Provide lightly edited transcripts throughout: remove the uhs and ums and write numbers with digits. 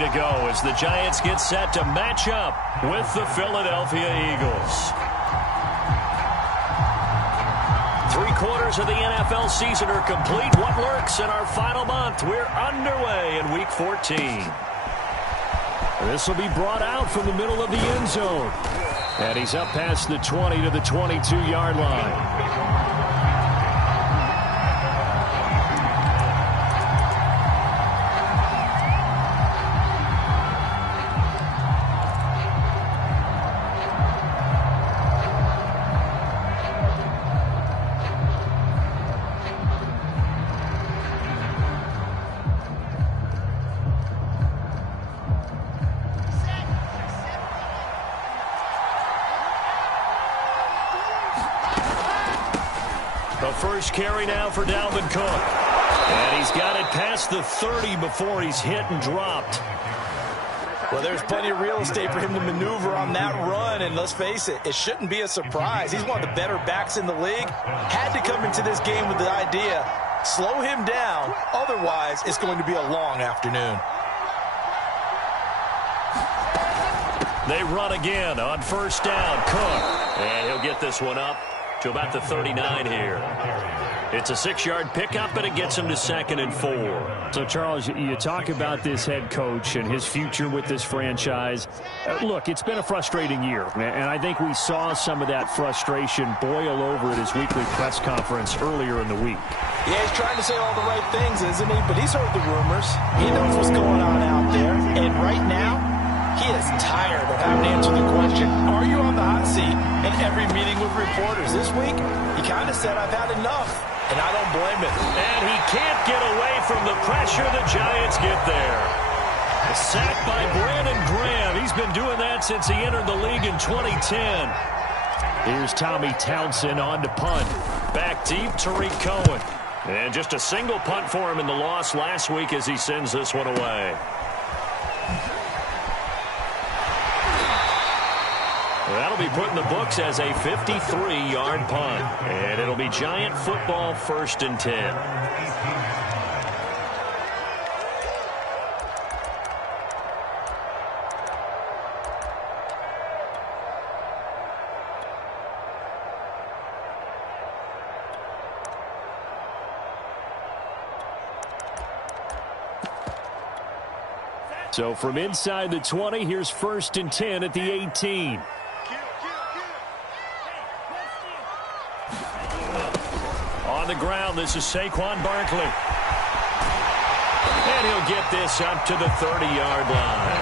to go as the Giants get set to match up with the Philadelphia Eagles. 3/4 of the NFL season are complete. What lurks in our final month? We're underway in Week 14. This will be brought out from the middle of the end zone. And he's up past the 20 to the 22-yard line. First carry now for Dalvin Cook. And he's got it past the 30 before he's hit and dropped. Well, there's plenty of real estate for him to maneuver on that run. And let's face it, it shouldn't be a surprise. He's one of the better backs in the league. Had to come into this game with the idea, slow him down. Otherwise, it's going to be a long afternoon. They run again on first down. Cook. And he'll get this one up to about the 39 here. It's a 6-yard pickup, and it gets him to 2nd and 4. So, Charles, you talk about this head coach and his future with this franchise. Look, it's been a frustrating year, and I think we saw some of that frustration boil over at his weekly press conference earlier in the week. Yeah, he's trying to say all the right things, isn't he? But he's heard the rumors. He knows what's going on out there. And right now, he is tired of having to answer the question, are you on the hot seat, in every meeting with reporters. This week, he kind of said, I've had enough, and I don't blame him. And he can't get away from the pressure. The Giants get there. A sack by Brandon Graham. He's been doing that since he entered the league in 2010. Here's Tommy Townsend on to punt. Back deep, Tariq Cohen. And just a single punt for him in the loss last week as he sends this one away. That'll be put in the books as a 53-yard punt. And it'll be Giant football, 1st and 10. So from inside the 20, here's 1st and 10 at the 18. On the ground, this is Saquon Barkley. And he'll get this up to the 30-yard line.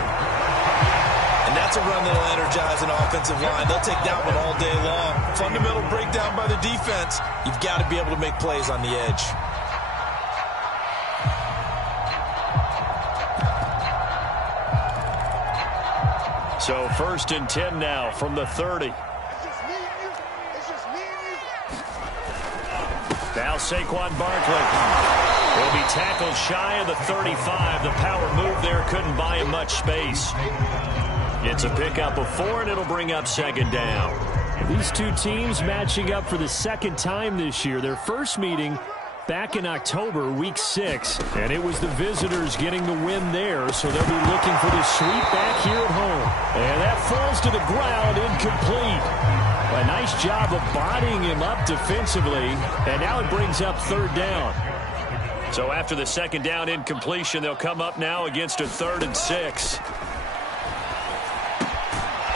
And that's a run that'll energize an offensive line. They'll take that one all day long. Fundamental breakdown by the defense. You've got to be able to make plays on the edge. So 1st and 10 now from the 30. Now Saquon Barkley. He'll be tackled shy of the 35. The power move there couldn't buy him much space. It's a pickup of 4, and it'll bring up 2nd down. These two teams matching up for the 2nd time this year. Their first meeting back in October, week 6. And it was the visitors getting the win there, so they'll be looking for the sweep back here at home. And that falls to the ground, incomplete. A nice job of bodying him up defensively, and now it brings up 3rd down. So after the 2nd down incompletion, they'll come up now against a 3rd and 6.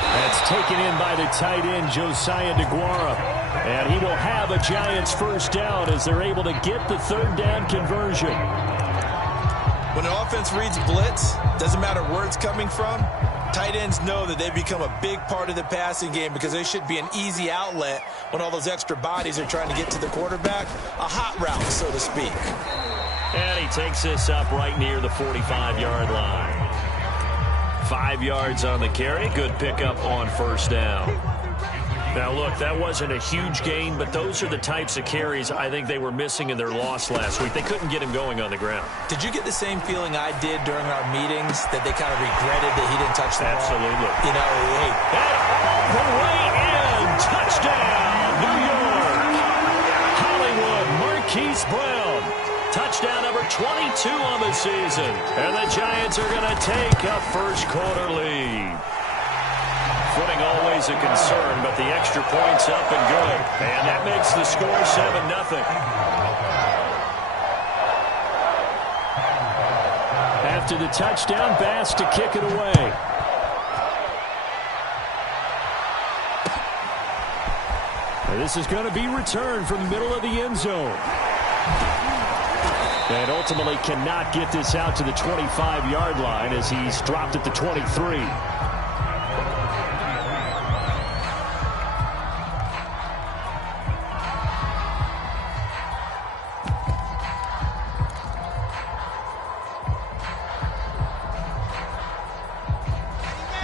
That's taken in by the tight end, Josiah DeGuara. And he will have a Giants 1st down as they're able to get the 3rd down conversion. When an offense reads blitz, doesn't matter where it's coming from, tight ends know that they become a big part of the passing game because they should be an easy outlet when all those extra bodies are trying to get to the quarterback. A hot route, so to speak. And he takes this up right near the 45-yard line. 5 yards on the carry. Good pickup on 1st down. Now, look, that wasn't a huge gain, but those are the types of carries I think they were missing in their loss last week. They couldn't get him going on the ground. Did you get the same feeling I did during our meetings, that they kind of regretted that he didn't touch the ball? Absolutely. You know, hey. And all the way in. Touchdown, New York. Hollywood Marquise Brown. Touchdown number 22 on the season. And the Giants are going to take a first quarter lead. Footing always a concern, but the extra point's up and good. And that makes the score 7-0. After the touchdown, Bass to kick it away. And this is going to be returned from the middle of the end zone. And ultimately cannot get this out to the 25-yard line as he's dropped at the 23.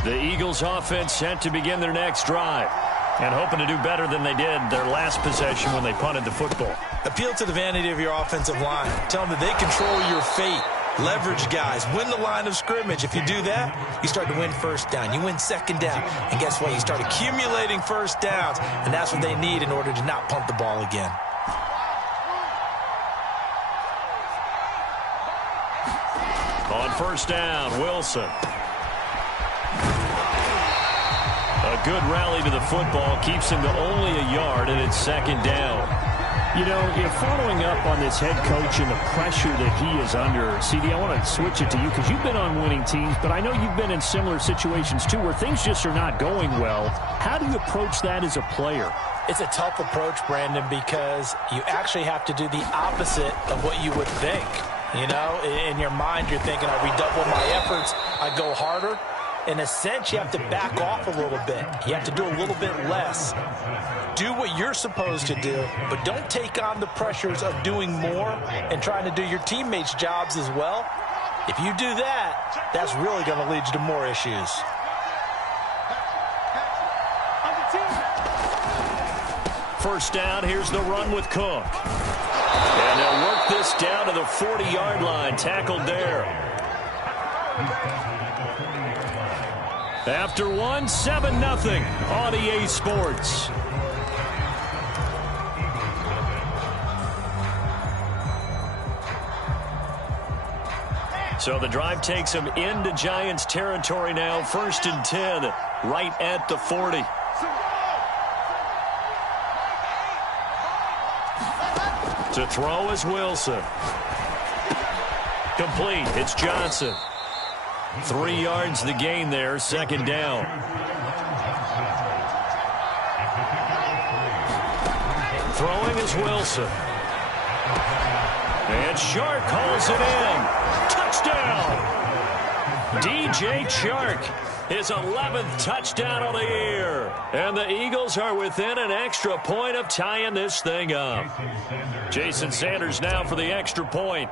The Eagles offense set to begin their next drive. And hoping to do better than they did their last possession when they punted the football. Appeal to the vanity of your offensive line. Tell them that they control your fate. Leverage guys. Win the line of scrimmage. If you do that, you start to win first down. You win second down. And guess what? You start accumulating first downs. And that's what they need in order to not punt the ball again. On first down, Wilson. A good rally to the football keeps him to only a yard, and it's second down. You know, you're following up on this head coach and the pressure that he is under. CD, I want to switch it to you because you've been on winning teams, but I know you've been in similar situations too where things just are not going well. How do you approach that as a player? It's a tough approach, Brandon, because you actually have to do the opposite of what you would think. You know, in your mind, you're thinking, I redouble my efforts, I go harder. In a sense, you have to back off a little bit. You have to do a little bit less. Do what you're supposed to do, but don't take on the pressures of doing more and trying to do your teammates' jobs as well. If you do that, that's really going to lead you to more issues. First down, here's the run with Cook. And they'll work this down to the 40-yard line, tackled there. After one, 7-0 on EA Sports. So the drive takes them into Giants territory now. 1st and 10, right at the 40. To throw is Wilson. Complete. It's Johnson. 3 yards the gain there, second down. Throwing is Wilson. And Chark calls it in. Touchdown! DJ Chark, his 11th touchdown of the year. And the Eagles are within an extra point of tying this thing up. Jason Sanders now for the extra point.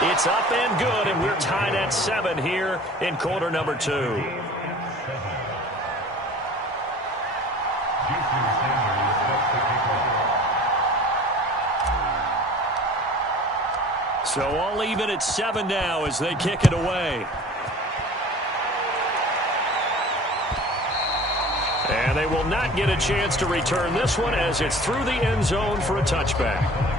It's up and good, and we're tied at 7 here in quarter number 2. So all even at 7 now as they kick it away. And they will not get a chance to return this one as it's through the end zone for a touchback.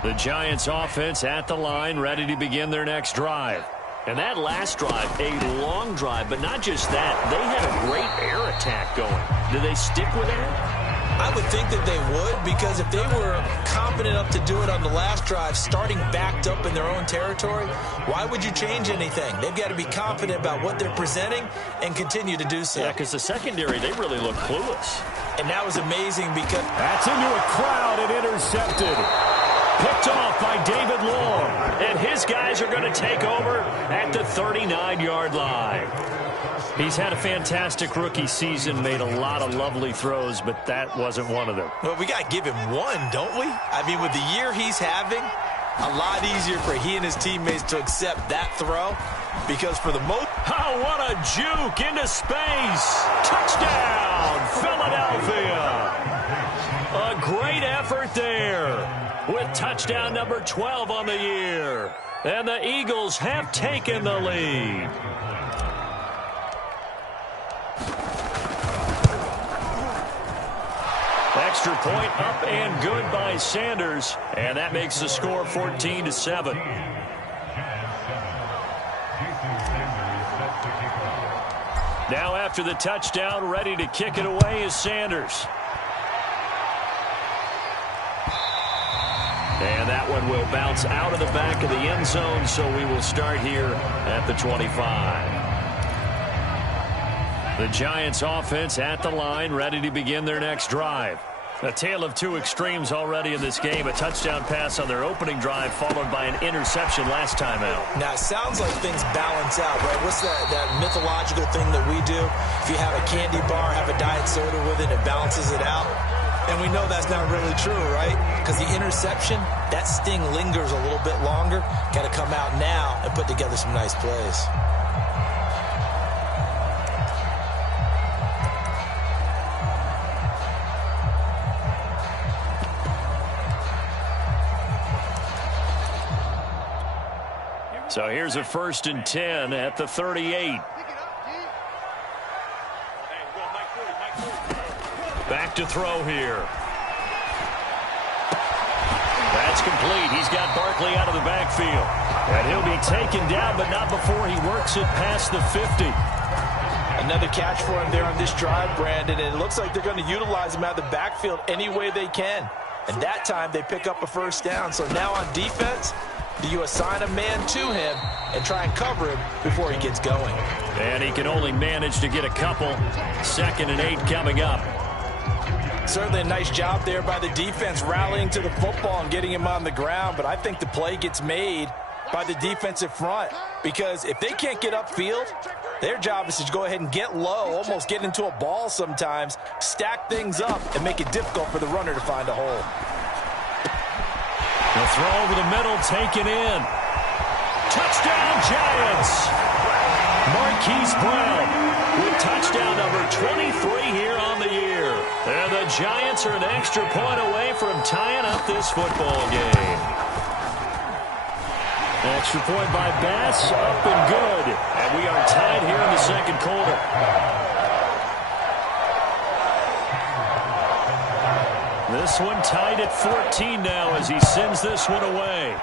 The Giants offense at the line, ready to begin their next drive. And that last drive, a long drive, but not just that. They had a great air attack going. Do they stick with that? I would think that they would, because if they were confident enough to do it on the last drive, starting backed up in their own territory, why would you change anything? They've got to be confident about what they're presenting and continue to do so. Yeah, because the secondary, they really look clueless. And that was amazing because... That's into a crowd and intercepted. Picked off by David Long. And his guys are going to take over at the 39-yard line. He's had a fantastic rookie season, made a lot of lovely throws, but that wasn't one of them. Well, we got to give him one, don't we? I mean, with the year he's having, a lot easier for he and his teammates to accept that throw, because for the most... Oh, what a juke into space. Touchdown, Philadelphia. A great effort there with touchdown number 12 on the year. And the Eagles have taken the lead. Extra point up and good by Sanders. And that makes the score 14-7. Now after the touchdown, ready to kick it away is Sanders. And that one will bounce out of the back of the end zone, so we will start here at the 25. The Giants offense at the line, ready to begin their next drive. A tale of two extremes already in this game. A touchdown pass on their opening drive, followed by an interception last time out. Now, it sounds like things balance out, right? What's that mythological thing that we do? If you have a candy bar, have a diet soda with it, it balances it out. And we know that's not really true, right? Because the interception, that sting lingers a little bit longer. Got to come out now and put together some nice plays. So here's a 1st and 10 at the 38. Back to throw here. That's complete. He's got Barkley out of the backfield. And he'll be taken down, but not before he works it past the 50. Another catch for him there on this drive, Brandon, and it looks like they're going to utilize him out of the backfield any way they can. And that time they pick up a 1st down. So now on defense, do you assign a man to him and try and cover him before he gets going? And he can only manage to get a couple. 2nd and 8 coming up. Certainly a nice job there by the defense rallying to the football and getting him on the ground, but I think the play gets made by the defensive front because if they can't get upfield, their job is to go ahead and get low, almost get into a ball sometimes, stack things up, and make it difficult for the runner to find a hole. The throw over the middle, taken in. Touchdown, Giants! Marquise Brown with touchdown number 23 here on the year. And the Giants are an extra point away from tying up this football game. Extra point by Bass, up and good. And we are tied here in the 2nd quarter. This one tied at 14 now as he sends this one away.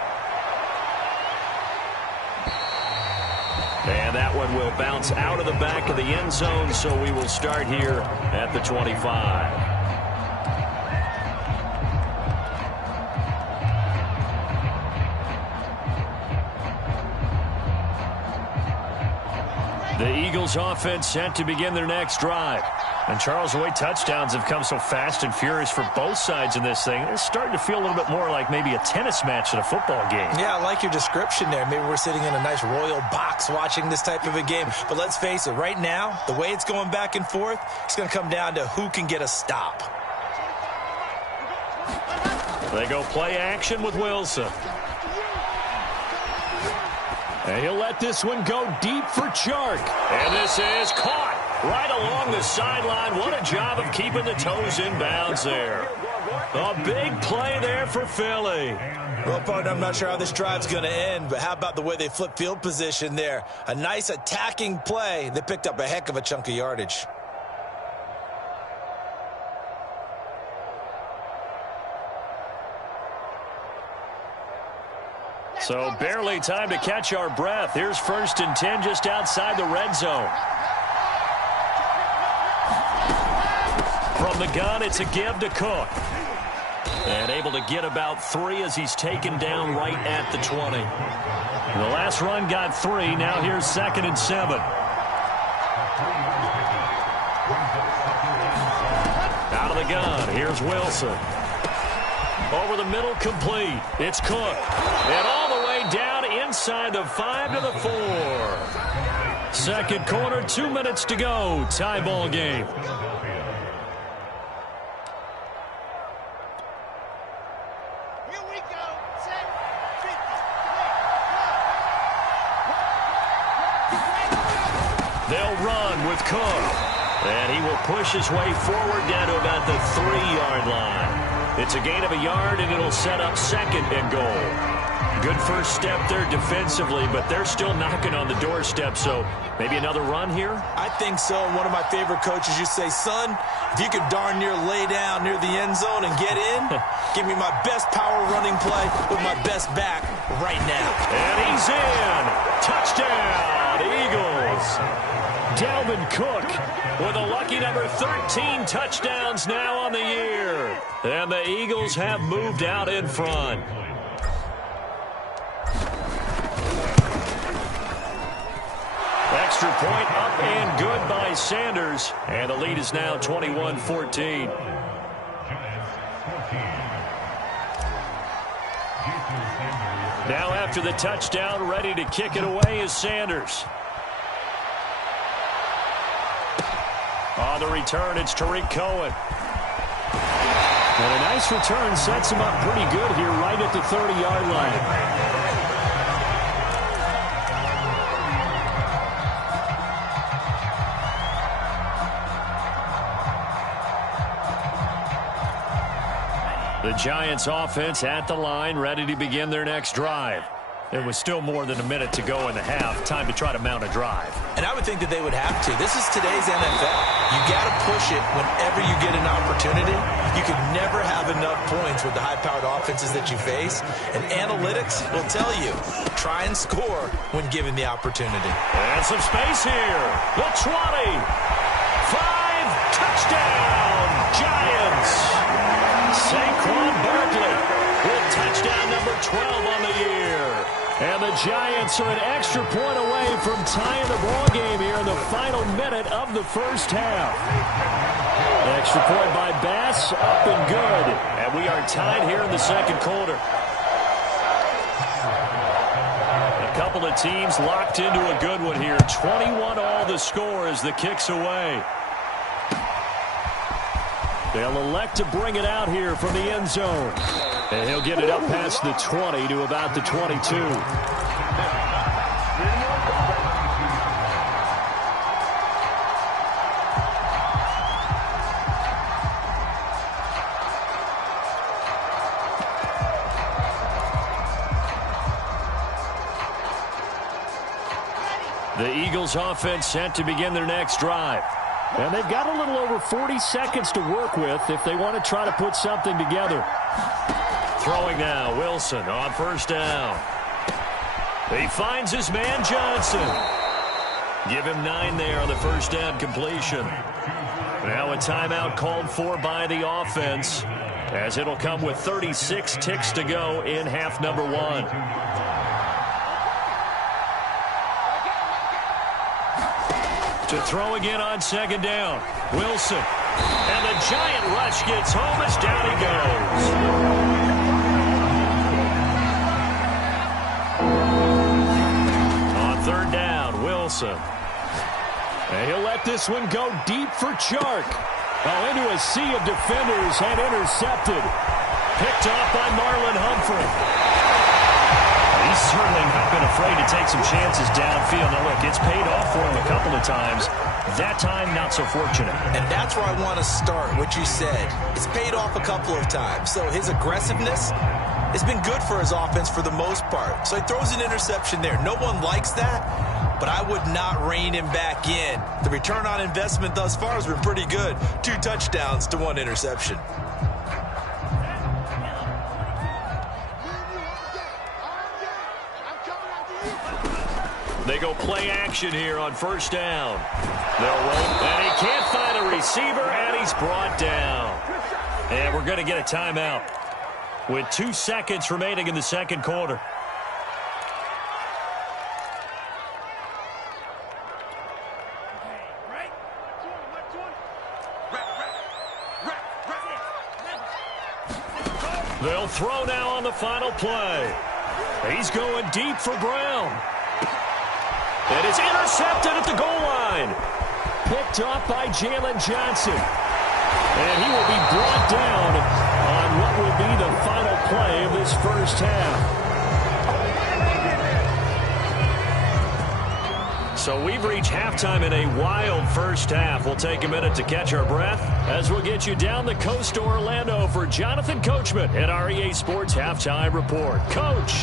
And that one will bounce out of the back of the end zone, so we will start here at the 25. The Eagles offense set to begin their next drive. And Charles, the way touchdowns have come so fast and furious for both sides in this thing, it's starting to feel a little bit more like maybe a tennis match in a football game. Yeah, I like your description there. Maybe we're sitting in a nice royal box watching this type of a game. But let's face it, right now, the way it's going back and forth, it's going to come down to who can get a stop. They go play action with Wilson. And he'll let this one go deep for Chark. And this is caught right along the sideline. What a job of keeping the toes in bounds there. A big play there for Philly. Well, partner, I'm not sure how this drive's going to end, but how about the way they flip field position there? A nice attacking play. They picked up a heck of a chunk of yardage. So barely time to catch our breath. Here's 1st and 10 just outside the red zone. From the gun, it's a give to Cook. And able to get about 3 as he's taken down right at the 20. The last run got 3. Now here's 2nd and 7. Out of the gun, here's Wilson. Over the middle, complete. It's Cook. And all the way down inside the 5 to the 4. 2nd quarter, 2 minutes to go. Tie ball game. Here we go. Set. 50. They'll run with Cook. And he will push his way forward down to about the 3-yard line. It's a gain of a yard, and it'll set up 2nd and goal. Good first step there defensively, but they're still knocking on the doorstep, so maybe another run here? I think so. One of my favorite coaches used to say, son, if you could darn near lay down near the end zone and get in, give me my best power running play with my best back right now. And he's in. Touchdown, Eagles. Dalvin Cook with a lucky number 13 touchdowns now on the year. And the Eagles have moved out in front. Extra point up and good by Sanders. And the lead is now 21-14. Now after the touchdown, ready to kick it away is Sanders. On the return, it's Tariq Cohen. And a nice return sets him up pretty good here right at the 30-yard line. The Giants offense at the line, ready to begin their next drive. There was still more than a minute to go in the half. Time to try to mount a drive. And I would think that they would have to. This is today's NFL. You got to push it whenever you get an opportunity. You can never have enough points with the high-powered offenses that you face. And analytics will tell you, try and score when given the opportunity. And some space here. The 20. 5. Touchdown, Giants. Saquon Barkley with touchdown number 12 on the year. And the Giants are an extra point away from tying the ball game here in the final minute of the first half. Extra point by Bass, up and good. And we are tied here in the second quarter. A couple of teams locked into a good one here. 21 all the score as the kick's away. They'll elect to bring it out here from the end zone. And he'll get it up past the 20 to about the 22. The Eagles offense set to begin their next drive. And they've got a little over 40 seconds to work with if they want to try to put something together. Throwing now, Wilson on first down. He finds his man Johnson. Give him 9 there on the first down completion. Now a timeout called for by the offense, as it'll come with 36 ticks to go in half number 1. To throw again on second down. Wilson. And the giant rush gets home as down he goes. On third down, Wilson. And he'll let this one go deep for Chark. Oh, into a sea of defenders and intercepted. Picked off by Marlon Humphrey. He's certainly not been afraid to take some chances downfield. Now, look, it's paid off for him a couple of times. That time, not so fortunate. And that's where I want to start, what you said. It's paid off a couple of times. So his aggressiveness has been good for his offense for the most part. So he throws an interception there. No one likes that, but I would not rein him back in. The return on investment thus far has been pretty good. 2 touchdowns to 1 interception. They go play action here on first down. They'll roll, and he can't find a receiver, and he's brought down. And we're going to get a timeout with 2 seconds remaining in the second quarter. They'll throw now on the final play. He's going deep for Brown. And it's intercepted at the goal line. Picked off by Jalen Johnson. And he will be brought down on what will be the final play of this first half. So we've reached halftime in a wild first half. We'll take a minute to catch our breath as we'll get you down the coast to Orlando for Jonathan Coachman at our EA Sports Halftime Report. Coach.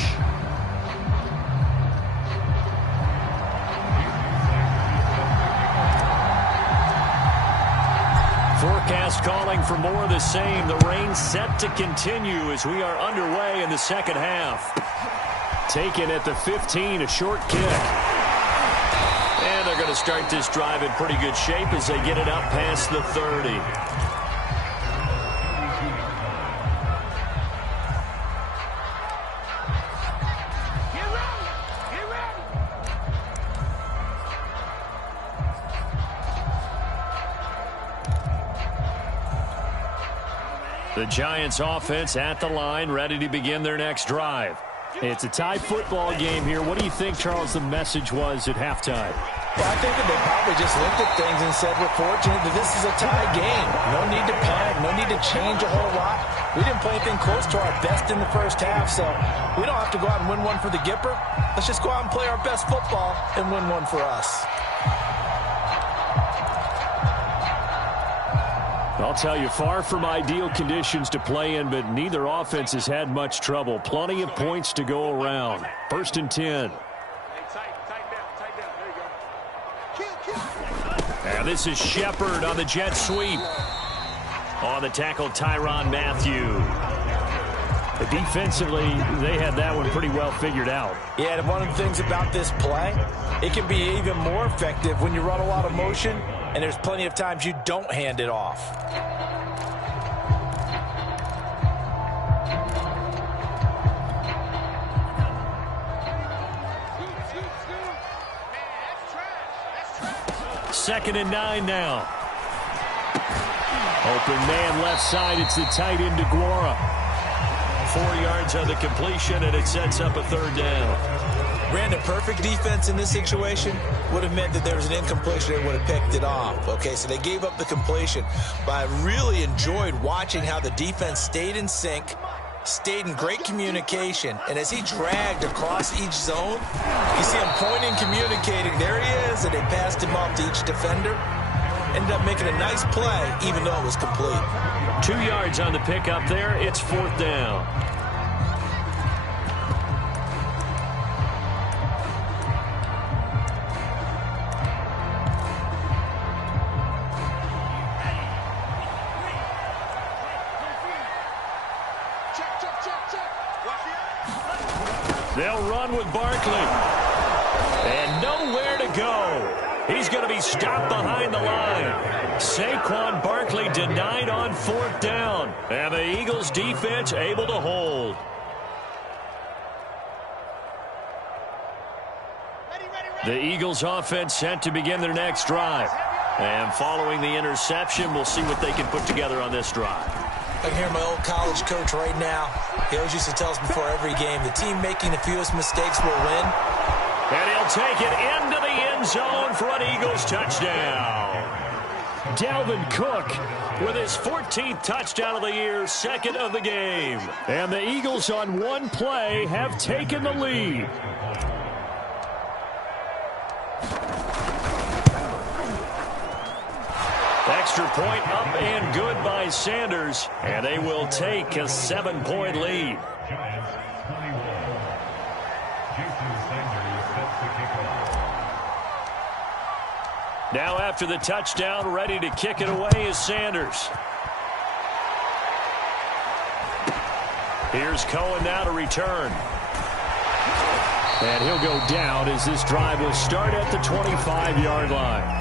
Forecast calling for more of the same. The rain set to continue as we are underway in the second half. Taken at the 15, a short kick. And they're going to start this drive in pretty good shape as they get it up past the 30. The Giants offense at the line, ready to begin their next drive. It's a tie football game here. What do you think, Charles, the message was at halftime? Well, I think that they probably just looked at things and said, we're fortunate that this is a tie game. No need to panic. No need to change a whole lot. We didn't play anything close to our best in the first half, so we don't have to go out and win one for the Gipper. Let's just go out and play our best football and win one for us. I'll tell you, far from ideal conditions to play in, but neither offense has had much trouble. Plenty of points to go around. 1st and 10. And this is Shepard on the jet sweep. On the tackle, Tyrann Mathieu. But defensively, they had that one pretty well figured out. Yeah, and one of the things about this play, it can be even more effective when you run a lot of motion, and there's plenty of times you don't hand it off. Second and 9 now. Open man left side. It's the tight end DeGuara. 4 yards on the completion, and it sets up a 3rd down. Brandon, perfect defense in this situation would have meant that there was an incompletion. They would have picked it off. Okay, so they gave up the completion. But I really enjoyed watching how the defense stayed in sync, stayed in great communication, and as he dragged across each zone, you see him pointing, communicating. There he is, and they passed him off to each defender. Ended up making a nice play, even though it was complete. 2 yards on the pickup there. It's 4th down. They'll run with Barkley. And nowhere to go. He's going to be stopped behind the line. Saquon Barkley denied on 4th down. And the Eagles defense able to hold. The Eagles offense set to begin their next drive. And following the interception, we'll see what they can put together on this drive. I can hear my old college coach right now. He always used to tell us before every game, the team making the fewest mistakes will win. And he'll take it into the end zone for an Eagles touchdown. Dalvin Cook With his 14th touchdown of the year, 2nd of the game. And the Eagles on one play have taken the lead. Extra point up and good by Sanders, and they will take a 7-point lead. Now after the touchdown, ready to kick it away is Sanders. Here's Cohen now to return. And he'll go down as this drive will start at the 25-yard line.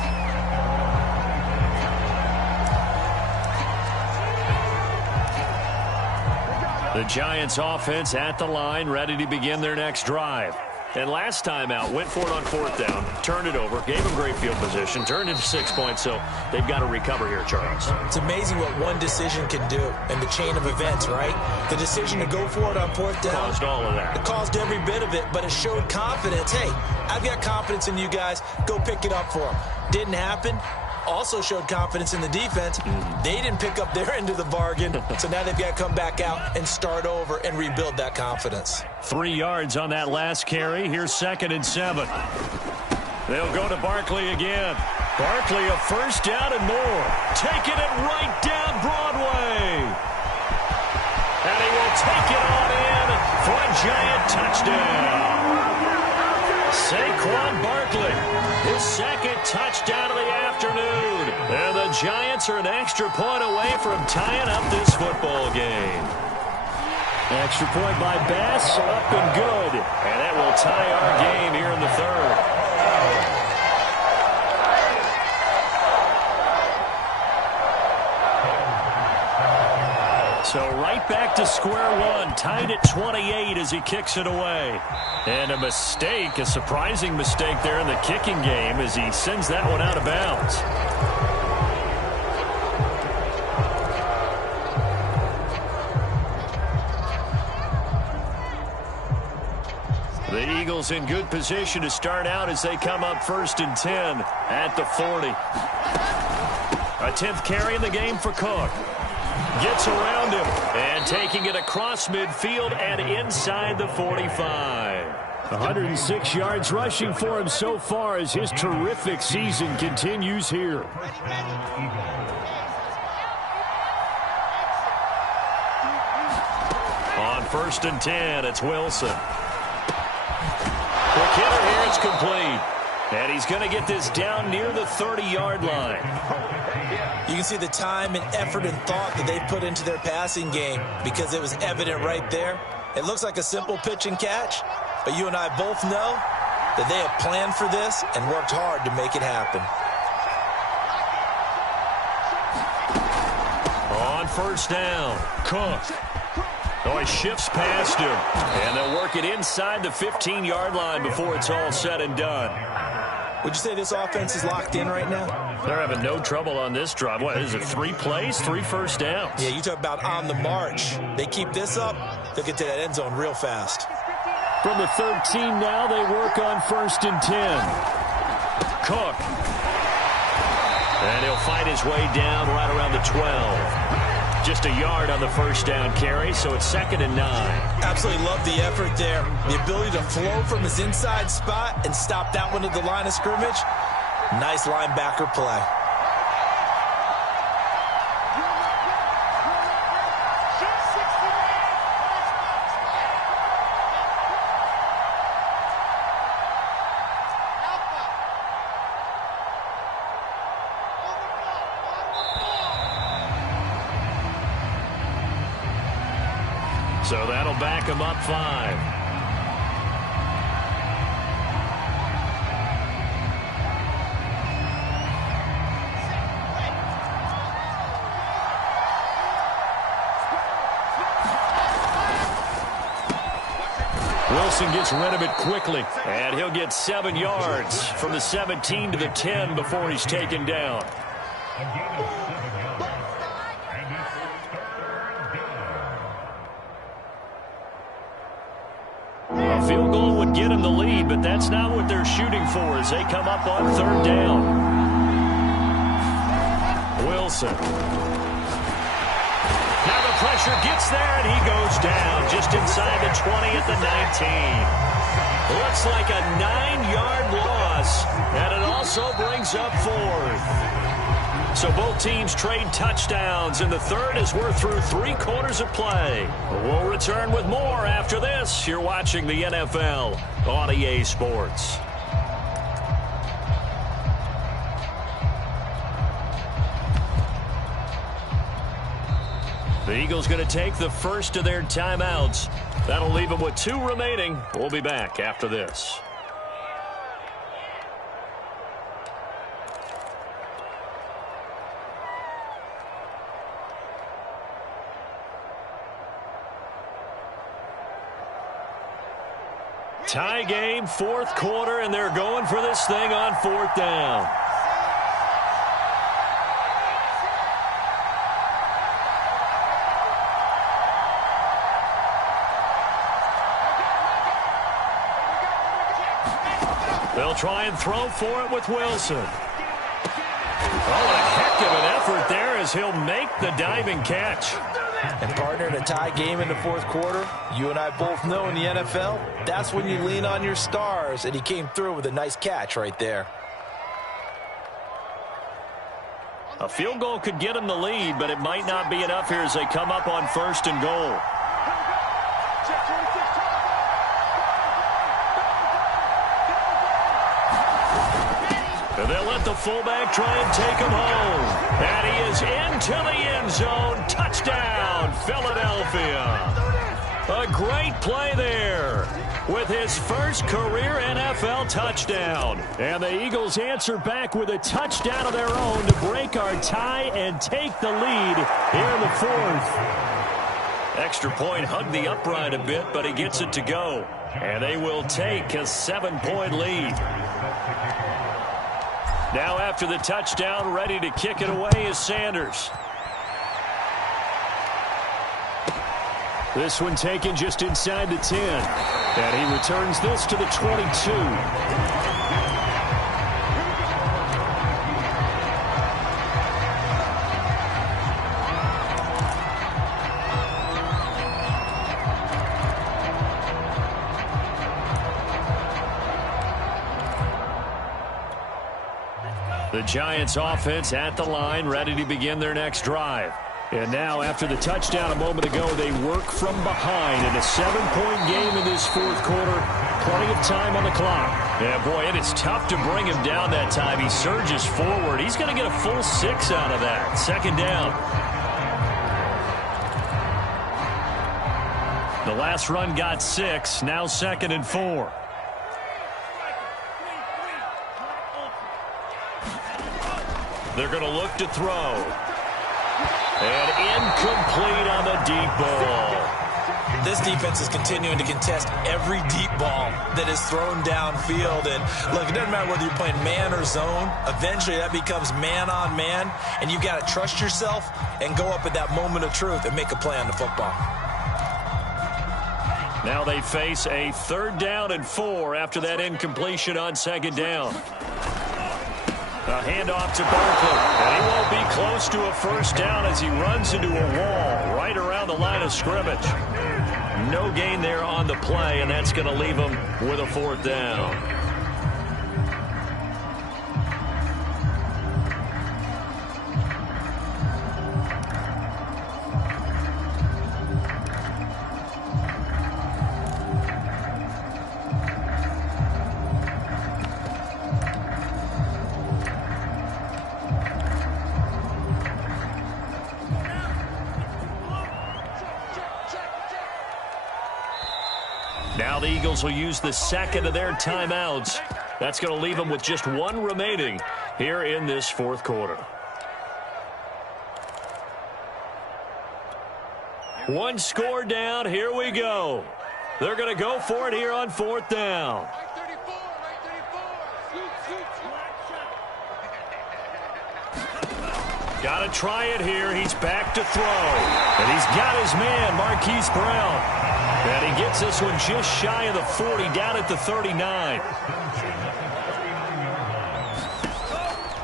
The Giants offense at the line, ready to begin their next drive. And last time out, went for it on 4th down, turned it over, gave them great field position, turned into 6 points, so they've got to recover here, Charles. It's amazing what one decision can do in the chain of events, right? The decision to go for it on 4th down. Caused all of that. It caused every bit of it, but it showed confidence. Hey, I've got confidence in you guys. Go pick it up for them. Didn't happen. Also showed confidence in the defense. They didn't pick up their end of the bargain, so now they've got to come back out and start over and rebuild that confidence. 3 yards on that last carry. Here's 2nd and 7. They'll go to Barkley again. Barkley a first down and more. Taking it right down Broadway. And he will take it on in for a Giant touchdown. Saquon Barkley, his second touchdown of the afternoon. And the Giants are an extra point away from tying up this football game. Extra point by Bass, up and good. And that will tie our game here in the third. So right back to square one, tied at 28 as he kicks it away. And a mistake, a surprising mistake there in the kicking game as he sends that one out of bounds. The Eagles in good position to start out as they come up 1st and 10 at the 40. A 10th carry in the game for Cook. Gets around him and taking it across midfield and inside the 45. 106 yards rushing for him so far as his terrific season continues here. On 1st and 10, it's Wilson. Quick hitter here, it's complete. And he's going to get this down near the 30-yard line. You can see the time and effort and thought that they put into their passing game because it was evident right there. It looks like a simple pitch and catch, but you and I both know that they have planned for this and worked hard to make it happen. On 1st down, Cook. Oh, he shifts past him, and they'll work it inside the 15-yard line before it's all said and done. Would you say this offense is locked in right now? They're having no trouble on this drive. What is it, 3 plays, 3 first downs? Yeah, you talk about on the march. They keep this up, they'll get to that end zone real fast. From the 13 now, they work on 1st and 10. Cook. And he'll fight his way down right around the 12. Just a yard on the 1st down carry, so it's 2nd and 9. Absolutely love the effort there. The ability to flow from his inside spot and stop that one at the line of scrimmage. Nice linebacker play. So that'll back him up 5. Wilson gets rid of it quickly, and he'll get 7 yards from the 17 to the 10 before he's taken down. A field goal would get him the lead, but that's not what they're shooting for as they come up on 3rd down. Wilson. Now the pressure gets there, and he goes down just inside the 20 at the 19. Looks like a 9-yard loss, and it also brings up 4th. So both teams trade touchdowns, and the third as we're through 3 quarters of play. We'll return with more after this. You're watching the NFL on EA Sports. The Eagles going to take the first of their timeouts. That'll leave them with 2 remaining. We'll be back after this. Tie game, 4th quarter, and they're going for this thing on 4th down. They'll try and throw for it with Wilson. Oh, a heck of an effort there as he'll make the diving catch. And partner, in a tie game in the fourth quarter, you and I both know in the NFL, that's when you lean on your stars, and he came through with a nice catch right there. A field goal could get him the lead, but it might not be enough here as they come up on 1st and goal. And they'll let the fullback try and take him home. And he is into the end zone. Touchdown, Philadelphia. A great play there with his first career NFL touchdown. And the Eagles answer back with a touchdown of their own to break our tie and take the lead here in the fourth. Extra point hugged the upright a bit, but he gets it to go. And they will take a 7-point lead. Now after the touchdown, ready to kick it away is Sanders. This one taken just inside the 10. And he returns this to the 22. The Giants offense at the line, ready to begin their next drive. And now, after the touchdown a moment ago, they work from behind in a 7-point game in this fourth quarter. Plenty of time on the clock. Yeah, boy, it is tough to bring him down that time. He surges forward. He's going to get a full 6 out of that. 2nd down. The last run got 6. Now 2nd and 4. They're going to look to throw. And incomplete on the deep ball. This defense is continuing to contest every deep ball that is thrown downfield. And look, it doesn't matter whether you're playing man or zone. Eventually that becomes man on man. And you've got to trust yourself and go up at that moment of truth and make a play on the football. Now they face a 3rd down and 4 after that incompletion on 2nd down. A handoff to Barkley, and he won't be close to a 1st down as he runs into a wall right around the line of scrimmage. No gain there on the play, and that's going to leave him with a 4th down. Now the Eagles will use the 2nd of their timeouts. That's going to leave them with just 1 remaining here in this fourth quarter. 1 score down. Here we go. They're going to go for it here on 4th down. Got to try it here. He's back to throw. And he's got his man, Marquise Brown. And he gets this one just shy of the 40, down at the 39.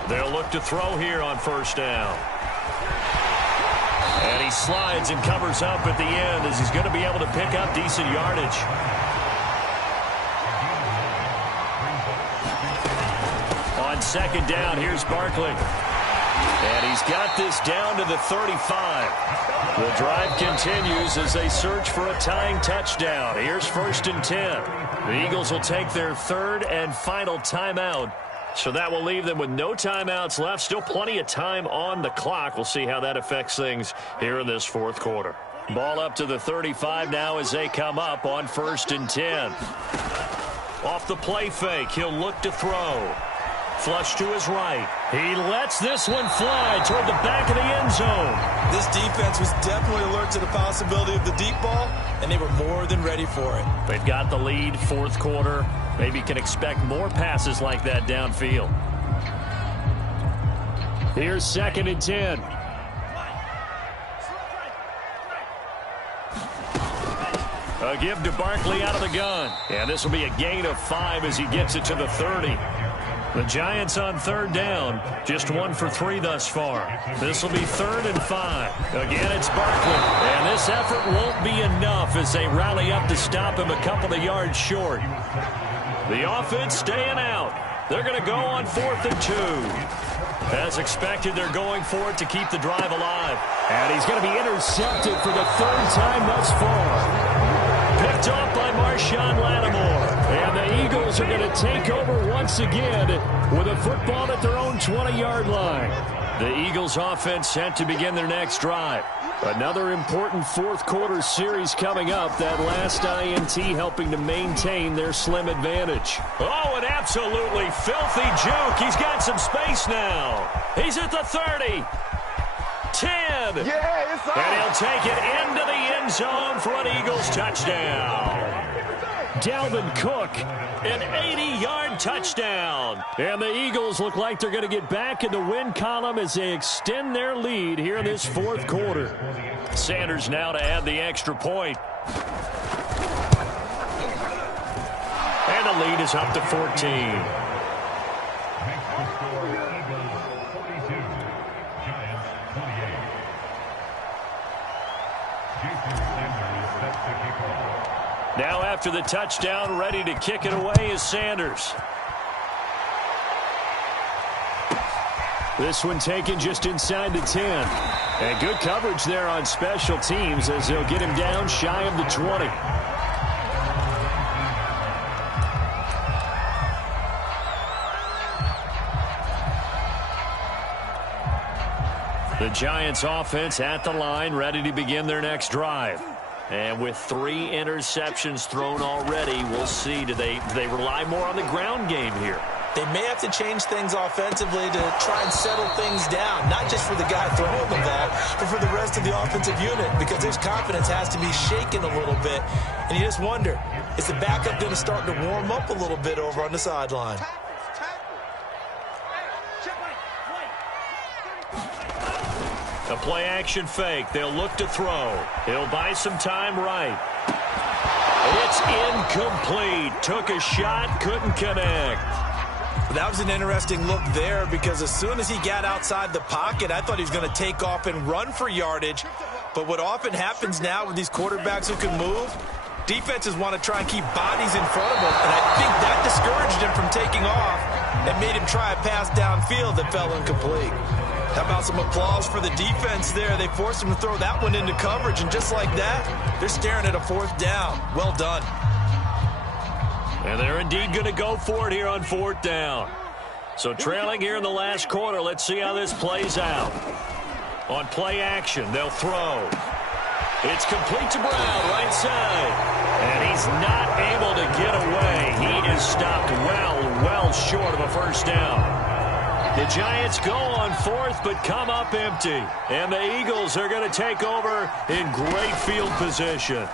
They'll look to throw here on 1st down. And he slides and covers up at the end as he's going to be able to pick up decent yardage. On 2nd down, here's Barkley. And he's got this down to the 35. The drive continues as they search for a tying touchdown. Here's 1st and 10. The Eagles will take their 3rd and final timeout. So that will leave them with no timeouts left. Still plenty of time on the clock. We'll see how that affects things here in this fourth quarter. Ball up to the 35 now as they come up on 1st and 10. Off the play fake, he'll look to throw. Flush to his right. He lets this one fly toward the back of the end zone. This defense was definitely alert to the possibility of the deep ball, and they were more than ready for it. They've got the lead, fourth quarter. Maybe can expect more passes like that downfield. Here's 2nd and 10. A give to Barkley out of the gun. And this will be a gain of 5 as he gets it to the 30. The Giants on third down, just 1 for 3 thus far. This will be 3rd and 5. Again, it's Barkley, and this effort won't be enough as they rally up to stop him a couple of yards short. The offense staying out. They're going to go on 4th and 2. As expected, they're going for it to keep the drive alive. And he's going to be intercepted for the 3rd time thus far. Picked off by Marshawn Lattimore. And the Eagles are going to take over once again with a football at their own 20-yard line. The Eagles offense set to begin their next drive. Another important 4th quarter series coming up. That last INT helping to maintain their slim advantage. Oh, an absolutely filthy juke. He's got some space now. He's at the 30. 10. Yeah, it's on. And he'll take it into the end zone for an Eagles touchdown. Dalvin Cook, an 80-yard touchdown. And the Eagles look like they're going to get back in the win column as they extend their lead here in this 4th quarter. Sanders now to add the extra point. And the lead is up to 14. Now after the touchdown, ready to kick it away is Sanders. This one taken just inside the 10. And good coverage there on special teams as they'll get him down shy of the 20. The Giants offense at the line, ready to begin their next drive. And with 3 interceptions thrown already, we'll see. Do they rely more on the ground game here? They may have to change things offensively to try and settle things down, not just for the guy throwing the ball, but for the rest of the offensive unit, because his confidence has to be shaken a little bit. And you just wonder, is the backup going to start to warm up a little bit over on the sideline? A play-action fake. They'll look to throw. He'll buy some time right. It's incomplete. Took a shot, couldn't connect. That was an interesting look there because as soon as he got outside the pocket, I thought he was going to take off and run for yardage. But what often happens now with these quarterbacks who can move, defenses want to try and keep bodies in front of them. And I think that discouraged him from taking off and made him try a pass downfield that fell incomplete. How about some applause for the defense there? They forced him to throw that one into coverage, and just like that, they're staring at a 4th down. Well done. And they're indeed going to go for it here on 4th down. So trailing here in the last quarter, let's see how this plays out. On play action, they'll throw. It's complete to Brown, right side. And he's not able to get away. He is stopped well short of a 1st down. The Giants go on 4th, but come up empty. And the Eagles are going to take over in great field position.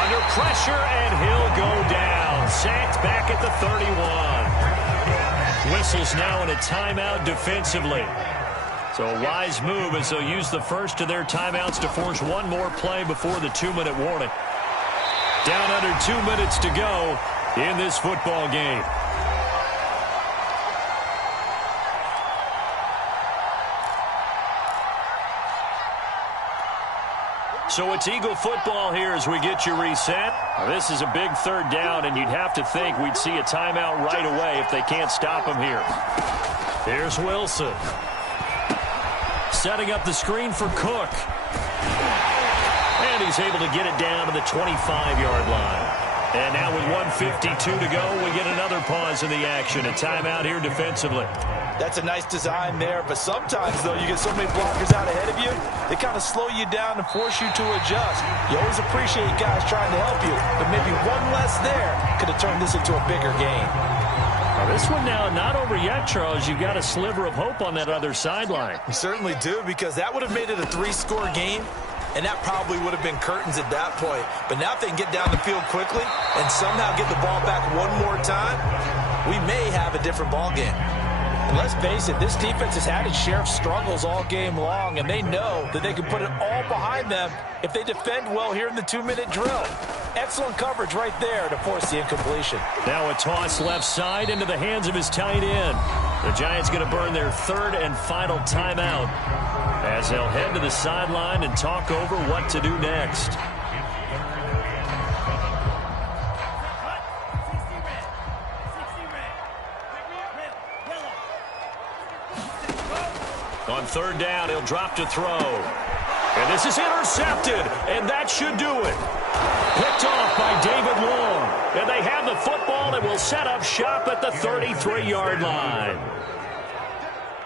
Under pressure, and he'll go down. Sacked back at the 31. Whistles now in a timeout defensively. So a wise move as they'll use the first of their timeouts to force one more play before the 2-minute warning. Down under 2 minutes to go in this football game. So it's Eagle football here as we get you reset. This is a big 3rd down, and you'd have to think we'd see a timeout right away if they can't stop him here. Here's Wilson. Setting up the screen for Cook. And he's able to get it down to the 25-yard line. And now with 1:52 to go, we get another pause in the action. A timeout here defensively. That's a nice design there, but sometimes, though, you get so many blockers out ahead of you, they kind of slow you down and force you to adjust. You always appreciate guys trying to help you, but maybe one less there could have turned this into a bigger game. Now this one now not over yet, Charles. You've got a sliver of hope on that other sideline. You certainly do, because that would have made it a 3-score game, and that probably would have been curtains at that point. But now if they can get down the field quickly and somehow get the ball back one more time, we may have a different ball game. And let's face it, this defense has had its share of struggles all game long, and they know that they can put it all behind them if they defend well here in the 2-minute drill. Excellent coverage right there to force the incompletion. Now a toss left side into the hands of his tight end. The Giants going to burn their third and final timeout as they'll head to the sideline and talk over what to do next. On third down, he'll drop to throw. And this is intercepted, and that should do it. Picked off by David Long. And they have the football and will set up shop at the 33-yard line.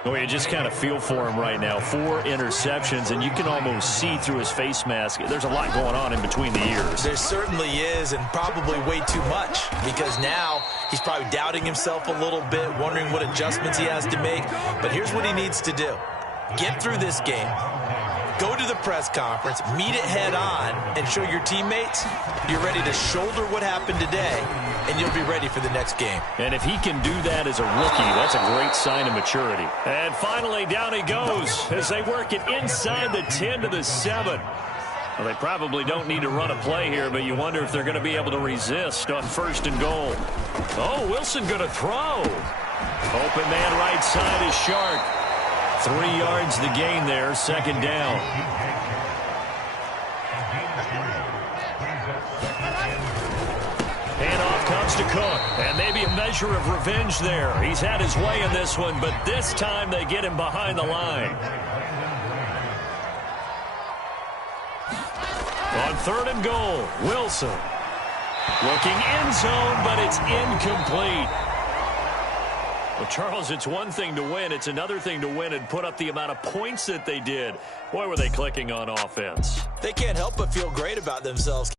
Well, you just kind of feel for him right now. 4 interceptions, and you can almost see through his face mask. There's a lot going on in between the ears. There certainly is, and probably way too much, because now he's probably doubting himself a little bit, wondering what adjustments he has to make. But here's what he needs to do. Get through this game. Go to the press conference, meet it head on, and show your teammates you're ready to shoulder what happened today, and you'll be ready for the next game. And if he can do that as a rookie, that's a great sign of maturity. And finally, down he goes as they work it inside the 10 to the 7. Well, they probably don't need to run a play here, but you wonder if they're going to be able to resist on first and goal. Oh, Wilson going to throw. Open man right side is Shark. 3 yards the gain there, second down. Handoff comes to Cook, and maybe a measure of revenge there. He's had his way in this one, but this time they get him behind the line. On third and goal, Wilson. Looking end zone, but it's incomplete. Well, Charles, it's one thing to win. It's another thing to win and put up the amount of points that they did. Boy, were they clicking on offense. They can't help but feel great about themselves,